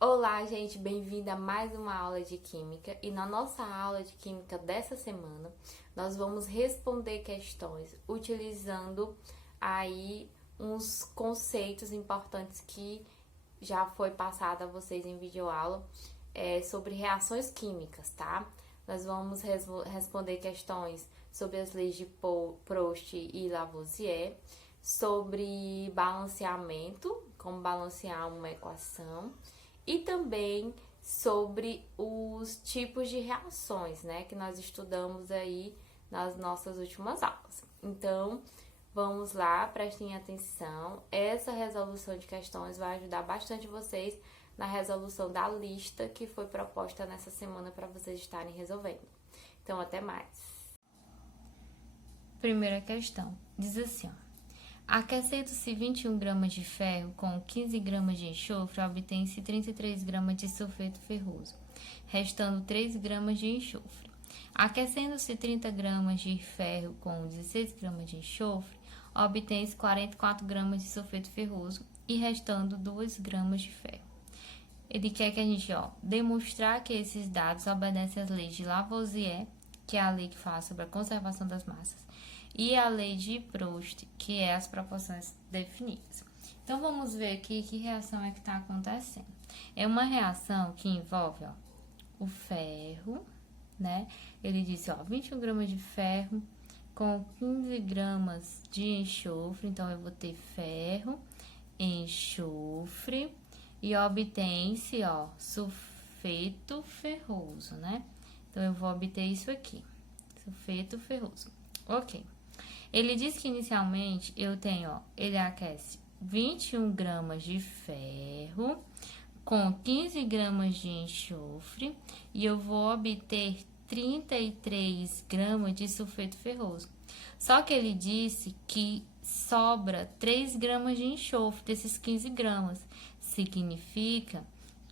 Olá, gente, bem-vinda a mais uma aula de Química. E na nossa aula de Química dessa semana, nós vamos responder questões utilizando aí uns conceitos importantes que já foi passado a vocês em videoaula sobre reações químicas, tá? Nós vamos responder questões sobre as leis de Proust e Lavoisier, sobre balanceamento, como balancear uma equação, e também sobre os tipos de reações, né, que nós estudamos aí nas nossas últimas aulas. Então, vamos lá, prestem atenção. Essa resolução de questões vai ajudar bastante vocês na resolução da lista que foi proposta nessa semana para vocês estarem resolvendo. Então, até mais. Primeira questão, diz assim, ó. Aquecendo-se 21 gramas de ferro com 15 gramas de enxofre, obtém-se 33 gramas de sulfeto ferroso, restando 3 gramas de enxofre. Aquecendo-se 30 gramas de ferro com 16 gramas de enxofre, obtém-se 44 gramas de sulfeto ferroso e restando 2 gramas de ferro. Ele quer que a gente demonstrar que esses dados obedecem às leis de Lavoisier, que é a lei que fala sobre a conservação das massas, e a lei de Proust, que é as proporções definidas. Então, vamos ver aqui que reação é que está acontecendo. É uma reação que envolve o ferro, né? Ele disse, 21 gramas de ferro com 15 gramas de enxofre. Então, eu vou ter ferro, enxofre e obtém-se, sulfeto ferroso, né? Então, eu vou obter isso aqui, sulfeto ferroso. Ok. Ele diz que inicialmente eu tenho, ele aquece 21 gramas de ferro com 15 gramas de enxofre e eu vou obter 33 gramas de sulfeto ferroso. Só que ele disse que sobra 3 gramas de enxofre desses 15 gramas. Significa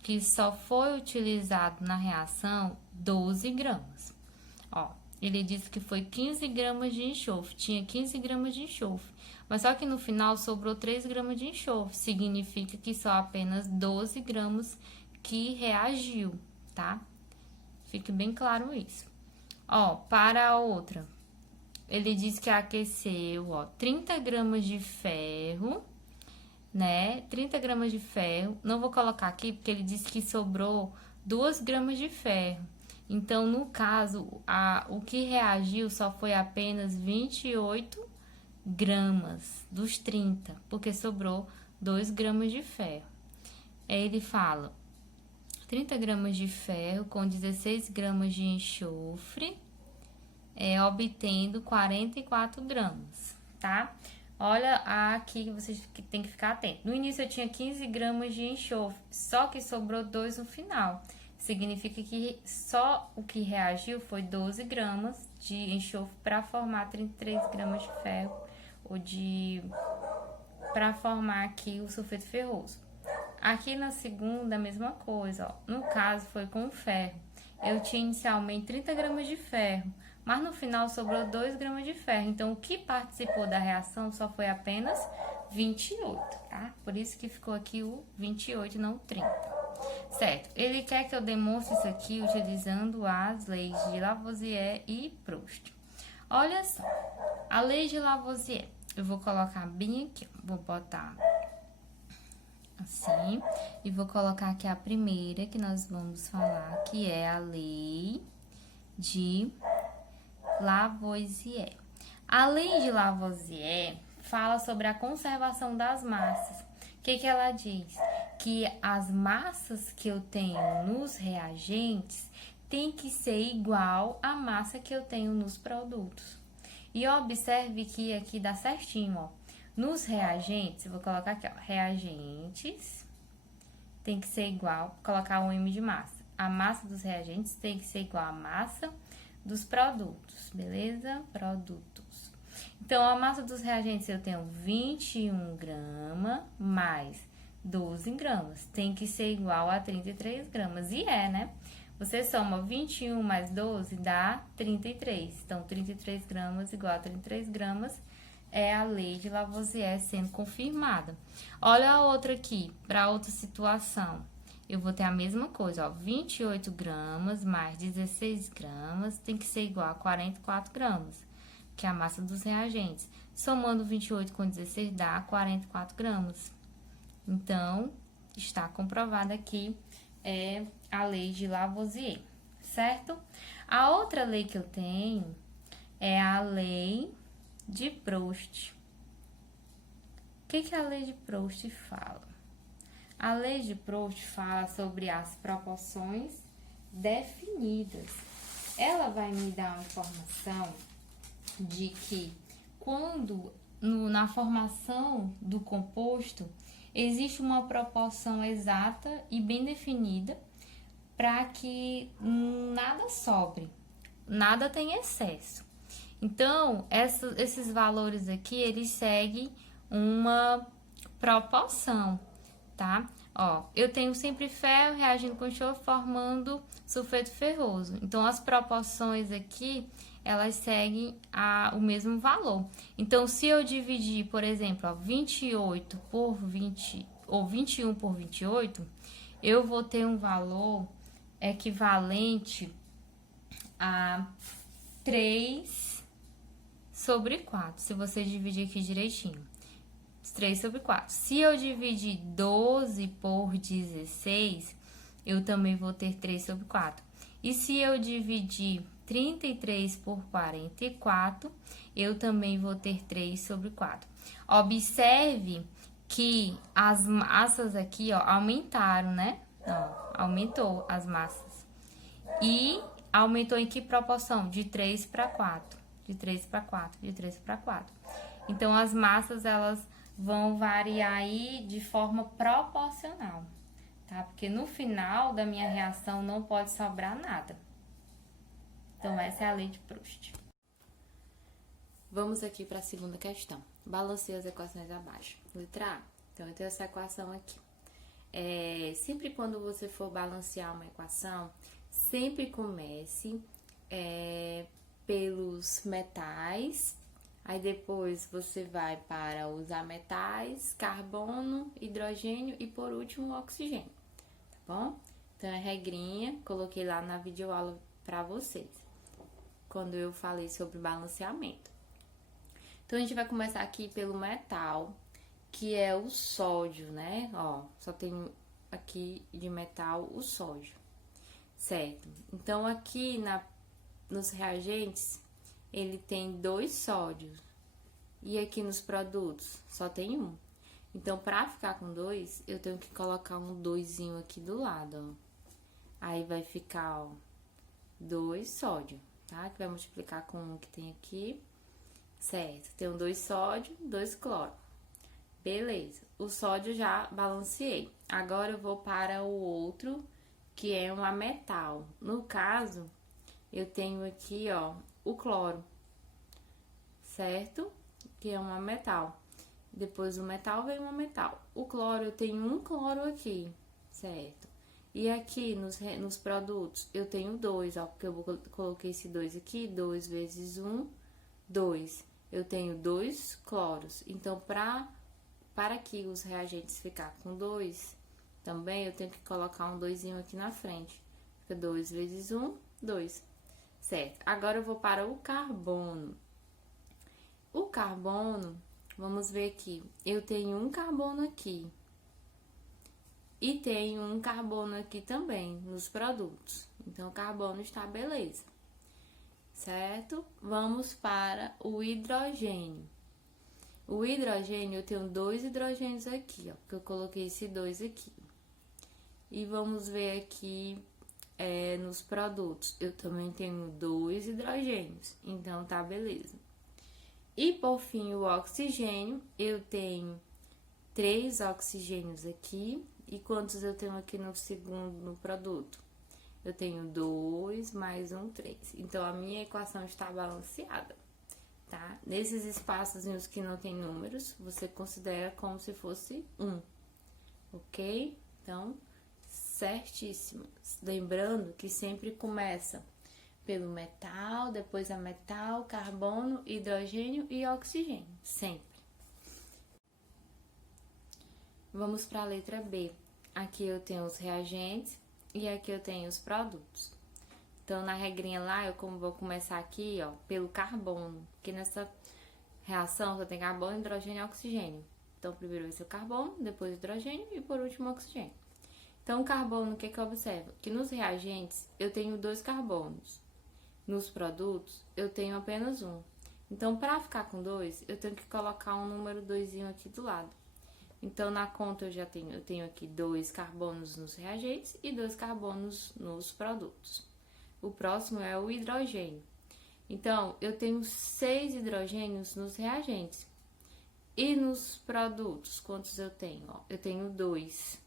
que só foi utilizado na reação 12 gramas. Ele disse que foi 15 gramas de enxofre, tinha 15 gramas de enxofre, mas só que no final sobrou 3 gramas de enxofre, significa que só apenas 12 gramas que reagiu, tá? Fique bem claro isso. Para a outra, ele disse que aqueceu, 30 gramas de ferro, né? 30 gramas de ferro, não vou colocar aqui porque ele disse que sobrou 2 gramas de ferro. Então, no caso, o que reagiu só foi apenas 28 gramas dos 30, porque sobrou 2 gramas de ferro. Aí ele fala 30 gramas de ferro com 16 gramas de enxofre, obtendo 44 gramas, tá? Olha aqui que vocês têm que ficar atentos. No início eu tinha 15 gramas de enxofre, só que sobrou 2 no final. Significa que só o que reagiu foi 12 gramas de enxofre para formar 33 gramas de ferro, para formar aqui o sulfeto ferroso. Aqui na segunda, a mesma coisa, No caso, foi com o ferro. Eu tinha inicialmente 30 gramas de ferro, mas no final sobrou 2 gramas de ferro. Então, o que participou da reação só foi apenas 28, tá? Por isso que ficou aqui o 28 e não o 30. Certo, ele quer que eu demonstre isso aqui utilizando as leis de Lavoisier e Proust. Olha só, a lei de Lavoisier, eu vou colocar bem aqui, vou botar assim, e vou colocar aqui a primeira que nós vamos falar, que é a lei de Lavoisier. A lei de Lavoisier fala sobre a conservação das massas. O que ela diz? Que as massas que eu tenho nos reagentes tem que ser igual à massa que eu tenho nos produtos. E observe que aqui dá certinho, Nos reagentes, eu vou colocar aqui, reagentes tem que ser igual, vou colocar um M de massa. A massa dos reagentes tem que ser igual à massa dos produtos, beleza? Produtos. Então, a massa dos reagentes eu tenho 21 gramas mais 12 gramas. Tem que ser igual a 33 gramas. E né? Você soma 21 mais 12 dá 33. Então, 33 gramas igual a 33 gramas é a lei de Lavoisier sendo confirmada. Olha a outra aqui, para outra situação. eu vou ter a mesma coisa, ó, 28 gramas mais 16 gramas tem que ser igual a 44 gramas, que é a massa dos reagentes. Somando 28 com 16 dá 44 gramas. Então, está comprovada aqui a lei de Lavoisier, certo? A outra lei que eu tenho é a lei de Proust. O que a lei de Proust fala? A lei de Proust fala sobre as proporções definidas. Ela vai me dar uma informação de que quando na formação do composto existe uma proporção exata e bem definida para que nada sobre, nada tem excesso. Então, esses valores aqui, eles seguem uma proporção, tá? Ó, eu tenho sempre ferro reagindo com enxofre formando sulfeto ferroso. Então, as proporções aqui, elas seguem o mesmo valor. Então, se eu dividir, por exemplo, ó, 28 por 20 ou 21 por 28, eu vou ter um valor equivalente a 3/4, se você dividir aqui direitinho. 3/4. Se eu dividir 12 por 16, eu também vou ter 3/4. E se eu dividir 33 por 44, eu também vou ter 3/4. Observe que as massas aqui, ó, aumentaram, né? Ó, aumentou as massas. E aumentou em que proporção? De 3 para 4. De 3 para 4, de 3 para 4. Então, as massas, elas vão variar aí de forma proporcional, tá? Porque no final da minha reação não pode sobrar nada. Então, essa é a lei de Proust. Vamos aqui para a segunda questão. Balanceie as equações abaixo. Letra A. Então, eu tenho essa equação aqui. Sempre quando você for balancear uma equação, sempre comece pelos metais, aí depois você vai para os ametais, carbono, hidrogênio e por último o oxigênio, tá bom? Então, é regrinha, coloquei lá na videoaula para vocês, quando eu falei sobre balanceamento. Então, a gente vai começar aqui pelo metal, que é o sódio, né? Ó, só tem aqui de metal o sódio, certo? Então, aqui nos reagentes, ele tem 2 sódios. E aqui nos produtos, só tem 1. Então, para ficar com 2, eu tenho que colocar um 2zinho aqui do lado, ó. Aí, vai ficar, ó, 2 sódio, tá? Que vai multiplicar com 1 que tem aqui, certo? Tem um 2 sódio, 2 cloro. Beleza, o sódio já balanceei. Agora, eu vou para o outro, que é um ametal. No caso, eu tenho aqui, ó, o cloro, certo? Que é um ametal. Depois do metal vem um ametal. O cloro, eu tenho um cloro aqui, certo? E aqui nos produtos, eu tenho 2, ó, porque eu coloquei esse 2 aqui, 2 vezes 1, 2. Eu tenho 2 cloros. Então, para que os reagentes ficar com 2, também eu tenho que colocar um 2zinho aqui na frente. Fica 2 vezes 1, 2. Certo, agora eu vou para o carbono. O carbono, vamos ver aqui, eu tenho um carbono aqui. E tenho um carbono aqui também, nos produtos. Então, o carbono está beleza. Certo? Vamos para o hidrogênio. O hidrogênio, eu tenho 2 hidrogênios aqui, ó, porque eu coloquei esse 2 aqui. E vamos ver aqui nos produtos, eu também tenho 2 hidrogênios, então tá beleza. E por fim, o oxigênio, eu tenho 3 oxigênios aqui. E quantos eu tenho aqui no produto? Eu tenho 2 mais 1, 3. Então, a minha equação está balanceada, tá? Nesses espaçozinhos que não tem números, você considera como se fosse 1, ok? Então, certíssimo. Lembrando que sempre começa pelo metal, depois ametal, carbono, hidrogênio e oxigênio, sempre. Vamos para a letra B. aqui eu tenho os reagentes e aqui eu tenho os produtos. Então, na regrinha lá, eu vou começar aqui, ó, pelo carbono, porque nessa reação só tem carbono, hidrogênio e oxigênio. Então, primeiro vai ser o carbono, depois o hidrogênio e por último o oxigênio. Então, o carbono, o que eu observo? Que nos reagentes eu tenho 2 carbonos. Nos produtos, eu tenho apenas um. Então, para ficar com 2, eu tenho que colocar um número 2 aqui do lado. Então, na conta eu tenho aqui 2 carbonos nos reagentes e 2 carbonos nos produtos. O próximo é o hidrogênio. Então, eu tenho 6 hidrogênios nos reagentes. E nos produtos, quantos eu tenho? Ó, eu tenho 2.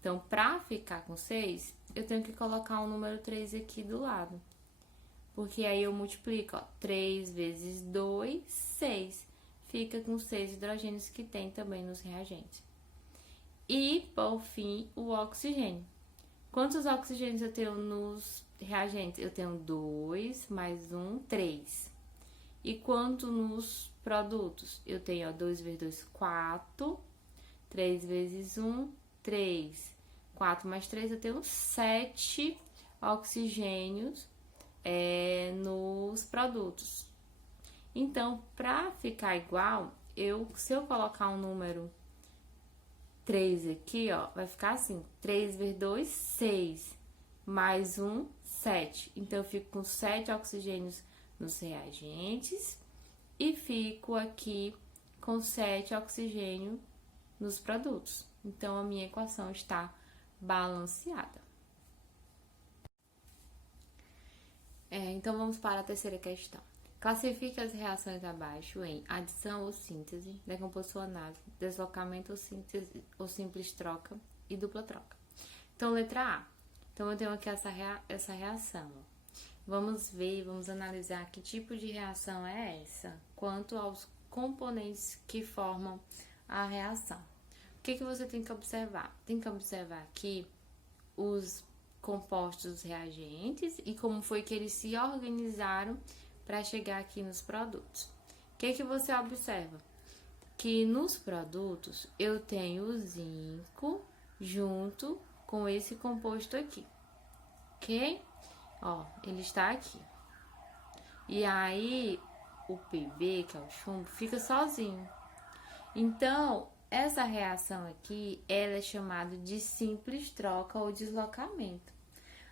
Então, para ficar com 6, eu tenho que colocar o número 3 aqui do lado. Porque aí eu multiplico, ó, 3 vezes 2, 6. Fica com 6 hidrogênios que tem também nos reagentes. E, por fim, o oxigênio. Quantos oxigênios eu tenho nos reagentes? Eu tenho 2 mais 1, 3. E quanto nos produtos? Eu tenho, ó, 2 vezes 2, 4. 3 vezes 1, 3. 4 mais 3, eu tenho 7 oxigênios nos produtos. Então, para ficar igual, se eu colocar um número 3 aqui, ó, vai ficar assim, 3 vezes 2, 6, mais 1, 7. Então, eu fico com 7 oxigênios nos reagentes e fico aqui com 7 oxigênios nos produtos. Então, a minha equação está balanceada. Então, vamos para a terceira questão. Classifique as reações abaixo em adição ou síntese, decomposição ou análise, deslocamento ou síntese ou simples troca e dupla troca. Então, letra A. Então, eu tenho aqui essa reação. Vamos ver, vamos analisar que tipo de reação é essa, quanto aos componentes que formam a reação. O que você tem que observar? Tem que observar aqui os compostos dos reagentes e como foi que eles se organizaram para chegar aqui nos produtos. O que você observa? Que nos produtos eu tenho o zinco junto com esse composto aqui, ok? Ó, ele está aqui. E aí, o Pb, que é o chumbo, fica sozinho. Então, essa reação aqui, ela é chamada de simples troca ou deslocamento,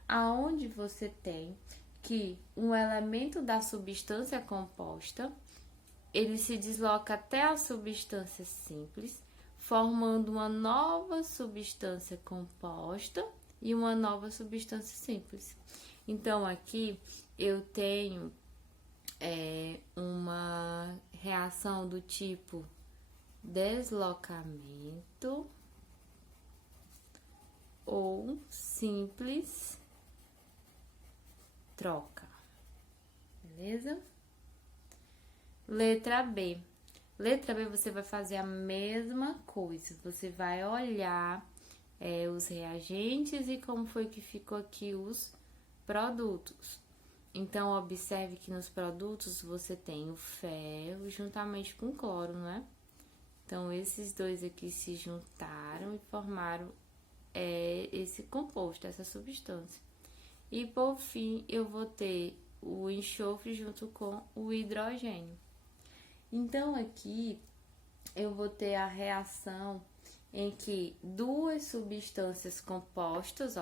aonde você tem que um elemento da substância composta, ele se desloca até a substância simples, formando uma nova substância composta e uma nova substância simples. Então, aqui eu tenho uma reação do tipo deslocamento ou simples troca, beleza? Letra B. Letra B, você vai fazer a mesma coisa. Você vai olhar os reagentes e como foi que ficou aqui os produtos. Então, observe que nos produtos você tem o ferro juntamente com o cloro, não é? Então, esses dois aqui se juntaram e formaram esse composto, essa substância. E, por fim, eu vou ter o enxofre junto com o hidrogênio. Então, aqui, eu vou ter a reação em que duas substâncias compostas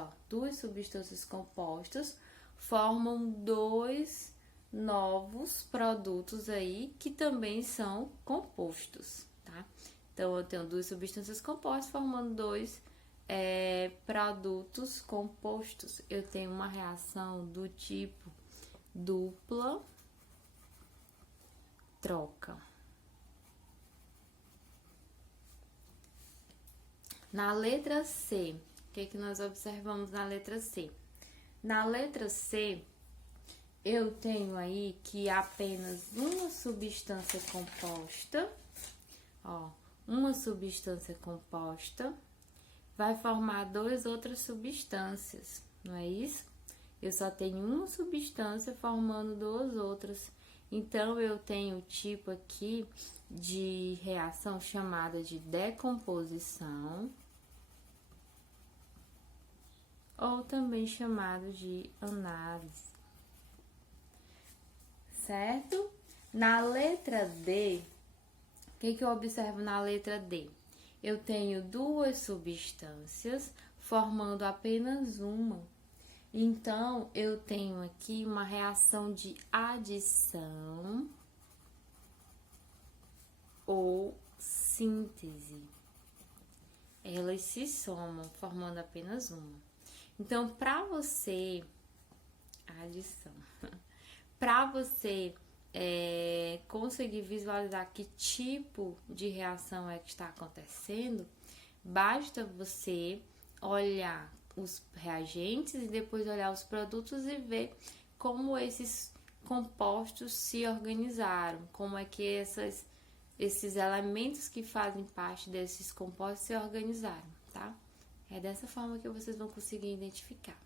formam 2 novos produtos aí que também são compostos, tá? Então, eu tenho 2 substâncias compostas formando 2 produtos compostos. Eu tenho uma reação do tipo dupla troca. Na letra C, o que nós observamos na letra C? Na letra C, eu tenho aí que apenas uma substância composta, ó, uma substância composta vai formar 2 outras substâncias, não é isso? Eu só tenho uma substância formando 2 outras. Então, eu tenho o tipo aqui de reação chamada de decomposição ou também chamado de análise. Certo? Na letra D, o que eu observo na letra D? Eu tenho duas substâncias formando apenas uma. Então, eu tenho aqui uma reação de adição ou síntese. Elas se somam, formando apenas uma. Então, para você, adição, para você conseguir visualizar que tipo de reação é que está acontecendo, basta você olhar os reagentes e depois olhar os produtos e ver como esses compostos se organizaram, como é que esses elementos que fazem parte desses compostos se organizaram, tá? É dessa forma que vocês vão conseguir identificar.